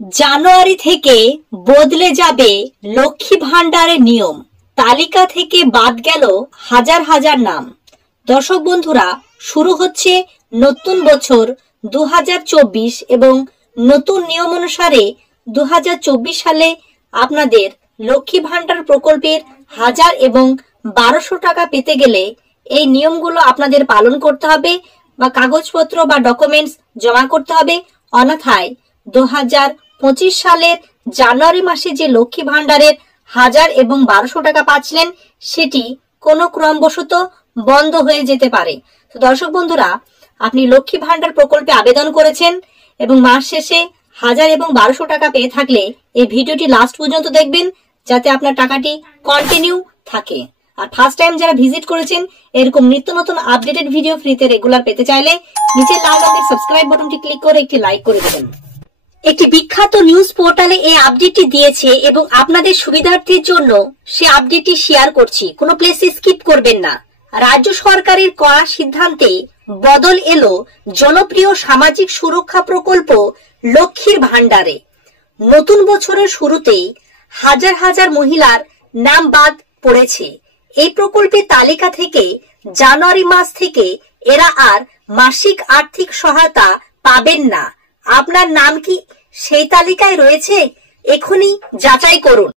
জানুয়ারি থেকে বদলে যাবে লক্ষ্মী ভান্ডারের নিয়ম। তালিকা থেকে বাদ গেল হাজার হাজার নাম। দর্শক বন্ধুরা, শুরু হচ্ছে নতুন বছর 2024 এবং নতুন নিয়ম অনুসারে 2024 সালে আপনাদের লক্ষ্মী ভান্ডার প্রকল্পের 1000 এবং 1200 টাকা পেতে গেলে এই নিয়মগুলো আপনাদের পালন করতে হবে বা কাগজপত্র বা ডকুমেন্টস জমা করতে হবে। অন্যথায় 2025 সালের জানুয়ারি মাসে যে লক্ষ্মী ভান্ডারের 1000 এবং 1200 টাকা পাচ্ছিলেন সেটি কোনো ক্রমবশত বন্ধ হয়ে যেতে পারে। তো দর্শক বন্ধুরা, আপনি লক্ষ্মী ভান্ডার প্রকল্পে আবেদন করেছেন এবং মাস শেষে 1000 এবং 1200 টাকা পেয়ে থাকলে এই ভিডিওটি লাস্ট পর্যন্ত দেখবেন, যাতে আপনার টাকাটি কন্টিনিউ থাকে। আর ফার্স্ট টাইম যারা ভিজিট করেছেন এরকম নিত্য নতুন আপডেটেড ভিডিও ফ্রিতে রেগুলার পেতে চাইলে নিচে লাল রঙের সাবস্ক্রাইব বাটনটি ক্লিক করে একটি লাইক করে দেবেন। একটি বিখ্যাত নিউজ পোর্টালে এই আপডেটটি দিয়েছে এবং আপনাদের সুবিধার্থের জন্য সে আপডেটটি শেয়ার করছি। কোনো প্লেসে স্কিপ করবেন না। রাজ্য সরকারের কড়া সিদ্ধান্তে বদল এলো জনপ্রিয় সামাজিক সুরক্ষা প্রকল্প লক্ষ্মীর ভান্ডারে। নতুন বছরের শুরুতেই হাজার হাজার মহিলার নাম বাদ পড়েছে এই প্রকল্পের তালিকা থেকে। জানুয়ারি মাস থেকে এরা আর মাসিক আর্থিক সহায়তা পাবেন না। আপনার নাম কি সেই তালিকায় রয়েছে? এখনই যাচাই করুন।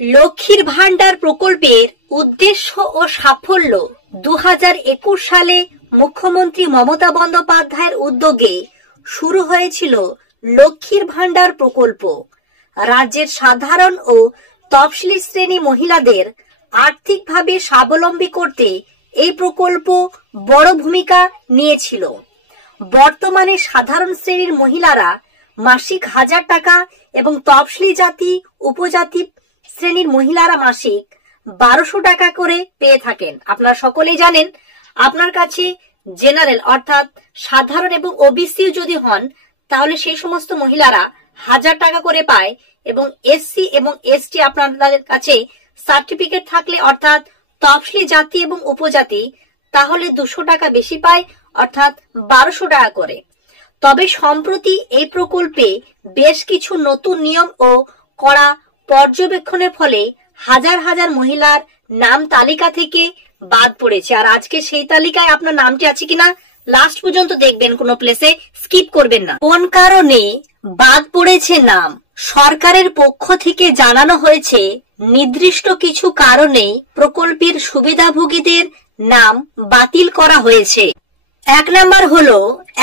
লক্ষ্মীর ভান্ডার প্রকল্পের উদ্দেশ্য ও সাফল্য। 2021 সালে মুখ্যমন্ত্রী মমতা বন্দ্যোপাধ্যায়ের উদ্যোগে শুরু হয়েছিল লক্ষ্মীর ভান্ডার প্রকল্প। রাজ্যের সাধারণ ও তফসিলি শ্রেণী মহিলাদের আর্থিকভাবে স্বাবলম্বী করতে এই প্রকল্প বড় ভূমিকা নিয়েছিল। বর্তমানে সাধারণ শ্রেণীর মহিলারা মাসিক 1000 টাকা এবং তফসিলি জাতি উপজাতি শ্রেণীর মহিলারা মাসিক 1200 টাকা করে পেয়ে থাকেন। আপনারা সকলেই জানেন, আপনার কাছে জেনারেল অর্থাৎ সাধারণ এবং ওবিসি যদি হন তাহলে সেই সমস্ত মহিলারা 1000 টাকা করে পায় এবং এসসি এবং এসটি আপনাদের কাছে সার্টিফিকেট থাকলে অর্থাৎ তফসিলি জাতি এবং উপজাতি তাহলে 200 টাকা বেশি পায় অর্থাৎ 1200 টাকা করে। তবে সম্প্রতি এই প্রকল্পে বেশ কিছু নতুন নিয়ম ও কড়া পর্যবেক্ষণের ফলে হাজার হাজার মহিলার নাম তালিকা থেকে বাদ পড়েছে। আর আজকে সেই তালিকায় আপনার নামটি আছে কিনা লাস্ট পর্যন্ত দেখবেন, কোনো প্লেসে স্কিপ করবেন না। কোন কারণে বাদ পড়েছে নাম? সরকারের পক্ষ থেকে জানানো হয়েছে নির্দিষ্ট কিছু কারণে প্রকল্পের সুবিধাভোগীদের নাম বাতিল করা হয়েছে। 1 নাম্বার হলো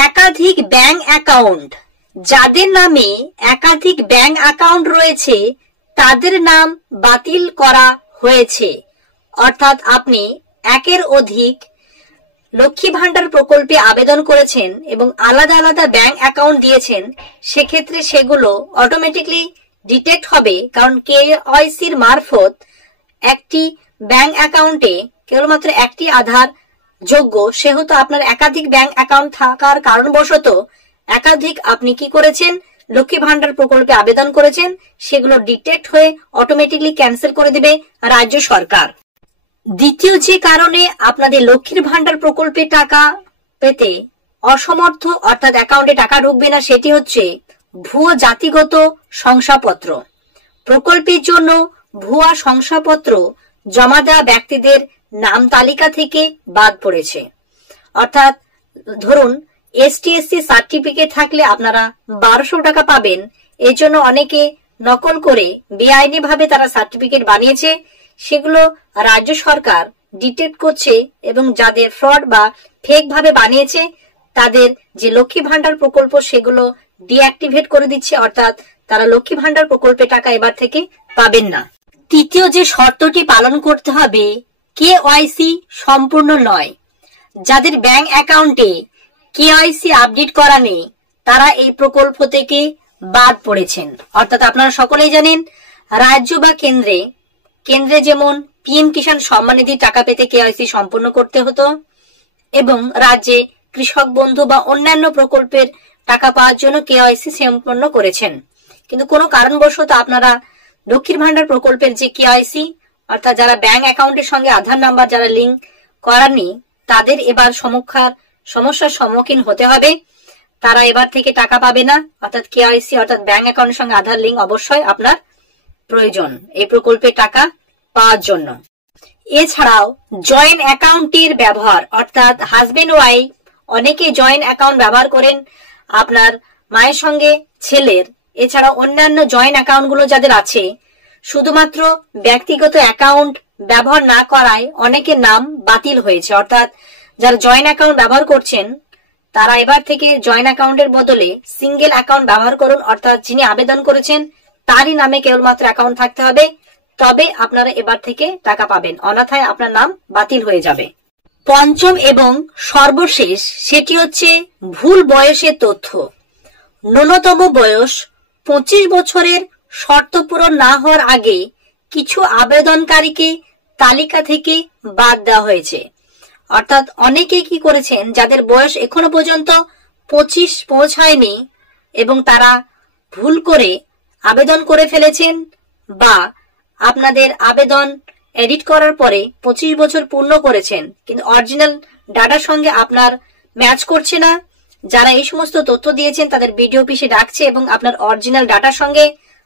একাধিক ব্যাংক অ্যাকাউন্ট। যাদের নামে একাধিক ব্যাংক অ্যাকাউন্ট রয়েছে তাদের নাম বাতিল করা হয়েছে। অর্থাৎ আপনি একের অধিক লক্ষ্মী ভান্ডার প্রকল্পে আবেদন করেছেন এবং আলাদা আলাদা ব্যাংক অ্যাকাউন্ট দিয়েছেন, সেক্ষেত্রে সেগুলো অটোমেটিকলি ডিটেক্ট হবে। কারণ কেওয়াইসির মারফত একটি ব্যাংক অ্যাকাউন্টে কেবলমাত্র একটি আধার যোগ্য, সেহেতু আপনার একাধিক ব্যাংক অ্যাকাউন্ট থাকার কারণবশত একাধিক আপনি কি করেছেন লক্ষ্মী ভান্ডার প্রকল্পে আবেদন করেছেন, সেগুলো ডিটেক্ট হয়ে অটোমেটিকলি ক্যান্সেল করে দেবে রাজ্য সরকার। দ্বিতীয় যে কারণে আপনাদের লক্ষ্মীর ভান্ডার প্রকল্পে টাকা পেতে অসমর্থ অর্থাৎ অ্যাকাউন্টে টাকা ঢুকবে না, সেটি হচ্ছে ভুয়ো জাতিগত শংসাপত্র। প্রকল্পের জন্য ভুয়া শংসাপত্র জমা দেওয়া ব্যক্তিদের নাম তালিকা থেকে বাদ পড়েছে। অর্থাৎ ধরুন এসটি এসসি সার্টিফিকেট থাকলে আপনারা 1200 টাকা পাবেন, এর জন্য অনেকে নকল করে বেআইনি ভাবে তারা সার্টিফিকেট বানিয়েছে, সেগুলো রাজ্য সরকার ডিটেক্ট করছে এবং যাদের ফ্রড বা ফেক ভাবে বানিয়েছে তাদের যে লক্ষ্মী ভান্ডার প্রকল্প সেগুলো ডিঅ্যাক্টিভেট করে দিচ্ছে। অর্থাৎ তারা লক্ষ্মী ভান্ডার প্রকল্পে টাকা এবার থেকে পাবেন না। তৃতীয় যে শর্তটি পালন করতে হবে, কেওয়াইসি সম্পূর্ণ নয়। যাদের ব্যাংক অ্যাকাউন্টে কেওয়াইসি আপডেট করা নেই তারা এই প্রকল্প থেকে বাদ পড়েছেন। অর্থাৎ আপনারা সকলেই জানেন, রাজ্য বা কেন্দ্রে যেমন পিএম কিষাণ সম্মান নিধি টাকা পেতে কেওয়াইসি সম্পূর্ণ করতে হতো এবং রাজ্যে কৃষক বন্ধু বা অন্যান্য প্রকল্পের টাকা পাওয়ার জন্য কেওয়াইসি সম্পন্ন করেছেন। কিন্তু কোনো কারণবশত আপনারা লক্ষ্মীর ভান্ডার প্রকল্পের যে কেওয়াইসি অর্থাৎ যারা ব্যাংক অ্যাকাউন্টের সঙ্গে আধার নাম্বার যারা লিঙ্ক করাননি তাদের এবার সমস্যার সম্মুখীন হতে হবে। তারা এবার থেকে টাকা পাবে না। অর্থাৎ কেওয়াইসি অর্থাৎ ব্যাংক অ্যাকাউন্টের সঙ্গে আধার লিঙ্ক অবশ্যই আপনার প্রয়োজন এই প্রকল্পের টাকা পাওয়ার জন্য। এছাড়াও জয়েন্ট অ্যাকাউন্টের ব্যবহার, অর্থাৎ হাজবেন্ড ওয়াইফ অনেকে জয়েন্ট অ্যাকাউন্ট ব্যবহার করেন আপনার মায়ের সঙ্গে ছেলের। এছাড়া অন্যান্য জয়েন্ট অ্যাকাউন্ট গুলো যাদের আছে, শুধুমাত্র ব্যক্তিগত অ্যাকাউন্ট ব্যবহার না করায় অনেকের নাম বাতিল হয়েছে। অর্থাৎ যারা জয়েন্ট অ্যাকাউন্ট ব্যবহার করছেন তারা এবার থেকে জয়েন্ট অ্যাকাউন্টের বদলে সিঙ্গেল অ্যাকাউন্ট ব্যবহার করুন। অর্থাৎ যিনি আবেদন করেছেন তারই নামে কেবলমাত্র অ্যাকাউন্ট থাকতে হবে, তবে আপনারা এবার থেকে টাকা পাবেন, অন্যথায় আপনার নাম বাতিল হয়ে যাবে। পঞ্চম এবং সর্বশেষ সেটি হচ্ছে ভুল বয়সের তথ্য। ন্যূনতম বয়স 25 বছরের শর্ত পূরণ না হওয়ার আগে কিছু আবেদনকারীকে তালিকা থেকে বাদ দেওয়া হয়েছে। অর্থাৎ অনেকে কি করেছেন, যাদের বয়স এখনো পর্যন্ত 25 পৌঁছায়নি এবং তারা ভুল করে আবেদন করে ফেলেছেন, বা আপনাদের আবেদন এডিট করার পরে 25 বছর পূর্ণ করেছেন কিন্তু অরিজিনাল ডাটার সঙ্গে আপনার ম্যাচ করছে না। যারা এই সমস্ত তথ্য দিয়েছেন তাদের বিডিও অফিসে ডাকছে এবং আপনার অরিজিনাল ডাটার সঙ্গে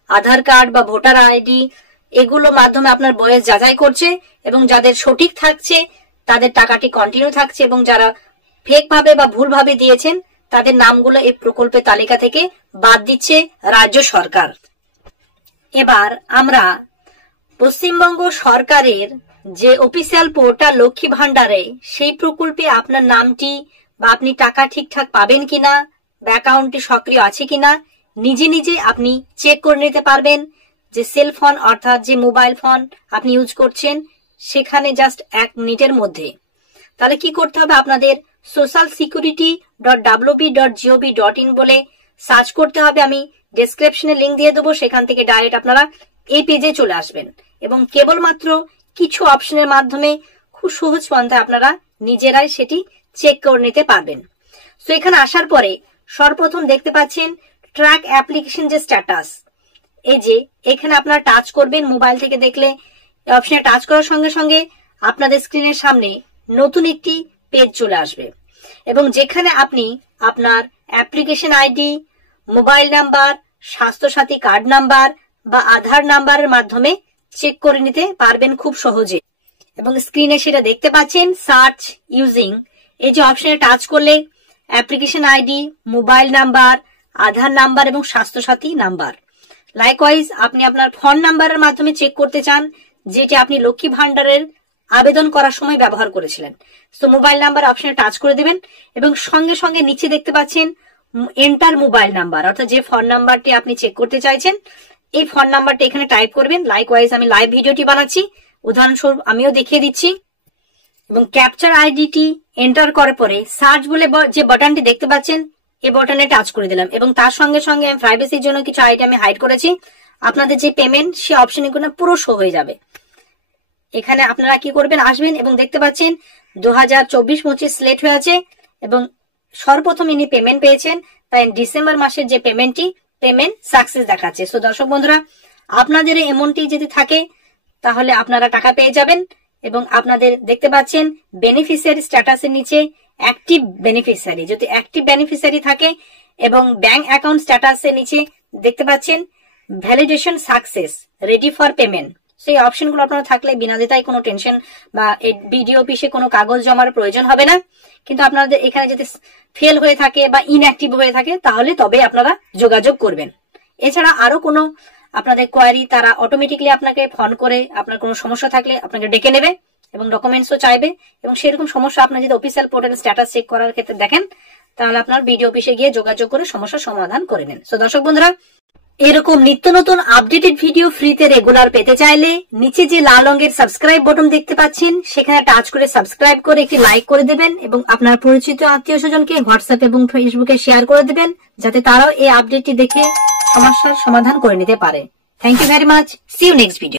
আধার কার্ড বা ভোটার আইডি এগুলোর মাধ্যমে আপনার বয়স যাচাই করছে, এবং যাদের সঠিক থাকছে তাদের টাকাটি কন্টিনিউ থাকছে, এবং যারা ফেক ভাবে বা ভুল ভাবে দিয়েছেন তাদের নামগুলো এই প্রকল্পের তালিকা থেকে বাদ দিচ্ছে রাজ্য সরকার। এবার আমরা পশ্চিমবঙ্গ সরকারের যে অফিসিয়াল পোর্টাল লক্ষ্মী ভান্ডারে সেই প্রকল্পে আপনার নামটি বা আপনি টাকা ঠিকঠাক পাবেন কিনা বা অ্যাকাউন্টটি সক্রিয় আছে কিনা নিজে নিজে আপনি চেক করে নিতে পারবেন। যে সেল ফোন অর্থাৎ যে মোবাইল ফোন আপনি ইউজ করছেন সেখানে জাস্ট 1 মিনিটের মধ্যে। তাহলে কি করতে হবে, আপনাদের socialsecurity.wb.gov.in বলে সার্চ করতে হবে। আমি ডেসক্রিপশনে লিংক দিয়ে দেবো, সেখান থেকে ডাইরেক্ট আপনারা এই পেজে চলে আসবেন এবং কেবলমাত্র কিছু অপশনের মাধ্যমে খুব সহজ পন্থায় আপনারা নিজেরাই সেটি চেক করে নিতে পারবেন। তো এখানে আসার পরে সর্বপ্রথম দেখতে পাচ্ছেন ট্র্যাক অ্যাপ্লিকেশন যে স্ট্যাটাস, এই যে এখানে আপনারা টাচ করবেন। মোবাইল থেকে দেখলে অপশনে টাচ করার সঙ্গে সঙ্গে আপনাদের স্ক্রিনের সামনে নতুন একটি পেজ চলে আসবে এবং যেখানে আপনি আপনার application ID, mobile number, Swasthya Sathi card number বা আধার নাম্বারের মাধ্যমে চেক করে নিতে পারবেন খুব সহজে। এবং স্ক্রিনে সেটা দেখতে পাচ্ছেন সার্চ ইউজিং, এই যে অপশনে টাচ করলে অ্যাপ্লিকেশন আইডি, মোবাইল নাম্বার, আধার নাম্বার এবং স্বাস্থ্যসাথী নাম্বার। লাইকওয়াইজ আপনি আপনার ফোন নাম্বারের মাধ্যমে চেক করতে চান যেটি আপনি লক্ষ্মী ভান্ডারের আবেদন করার সময় ব্যবহার করেছিলেন। তো মোবাইল নাম্বার অপশনে টাচ করে দেবেন এবং সঙ্গে সঙ্গে নিচে দেখতে পাচ্ছেন এন্টার মোবাইল নাম্বার, অর্থাৎ যে ফোন নাম্বারটি আপনি চেক করতে চাইছেন এই ফোন নাম্বারটি এখানে টাইপ করবেন। লাইকওয়াইজ আমি লাইভ ভিডিওটি বানাচ্ছি, উদাহরণস্বরূপ আমিও দেখিয়ে দিচ্ছি। এবং ক্যাপচার আইডিটি এন্টার করার পরে সার্চ বলে যে বাটনটি দেখতে পাচ্ছেন এই বাটনে টাচ করে দিলাম এবং তার সঙ্গে সঙ্গে আমি প্রাইভেসির জন্য কিছু আইডি আমি হাইড করেছি। আপনাদের যে পেমেন্ট সে অপশনগুলো পুরো শো হয়ে যাবে। এখানে আপনারা কি করবেন, আসবেন এবং দেখতে পাচ্ছেন 2024-25 সিলেক্ট হয়ে আছে এবং সর্বপ্রথম ইনি পেমেন্ট পেয়েছেন, তাই ডিসেম্বর মাসের যে পেমেন্ট সাকসেস দেখাচ্ছে। সো দর্শক বন্ধুরা, আপনাদের এমনটি যদি থাকে তাহলে আপনারা টাকা পেয়ে যাবেন। এবং আপনাদের দেখতে পাচ্ছেন বেনিফিশিয়ারি স্ট্যাটাসের নিচে অ্যাক্টিভ বেনিফিশিয়ারি, যদি অ্যাক্টিভ বেনিফিশিয়ারি থাকে এবং ব্যাংক অ্যাকাউন্ট স্ট্যাটাসের নিচে দেখতে পাচ্ছেন validation success, ready for payment. সেই অপশনগুলো আপনারা থাকলে বিনা দ্বিধায় কোনো টেনশন বা বিডিও অফিসে কোনো কাগজ জমার প্রয়োজন হবে না। কিন্তু আপনাদের এখানে যদি ফেল হয়ে থাকে বা ইনঅ্যাক্টিভ হয়ে থাকে তাহলে তবে আপনারা যোগাযোগ করবেন। এছাড়া আরো কোনো আপনাদের কোয়ারি তারা অটোমেটিক্যালি আপনাকে ফোন করে আপনার কোনো সমস্যা থাকলে আপনাকে ডেকে নেবে এবং ডকুমেন্টসও চাইবে। এবং সেরকম সমস্যা আপনার যদি অফিসিয়াল পোর্টালে স্ট্যাটাস চেক করার ক্ষেত্রে দেখেন তাহলে আপনার বিডিও অফিসে গিয়ে যোগাযোগ করে সমস্যার সমাধান করে নেন। সো দর্শক বন্ধুরা, এরকম নিত্য নতুন আপডেটেড ভিডিও ফ্রিতে রেগুলার পেতে চাইলে নিচে যে লাল রঙের সাবস্ক্রাইব বাটন দেখতে পাচ্ছেন সেখানে টাচ করে সাবস্ক্রাইব করে একটি লাইক করে দেবেন এবং আপনার পরিচিত আত্মীয় স্বজনকে হোয়াটসঅ্যাপ এবং ফেসবুকে শেয়ার করে দেবেন যাতে তারাও এই আপডেটটি দেখে সমস্যার সমাধান করে নিতে পারে। Thank you very much. See you next video.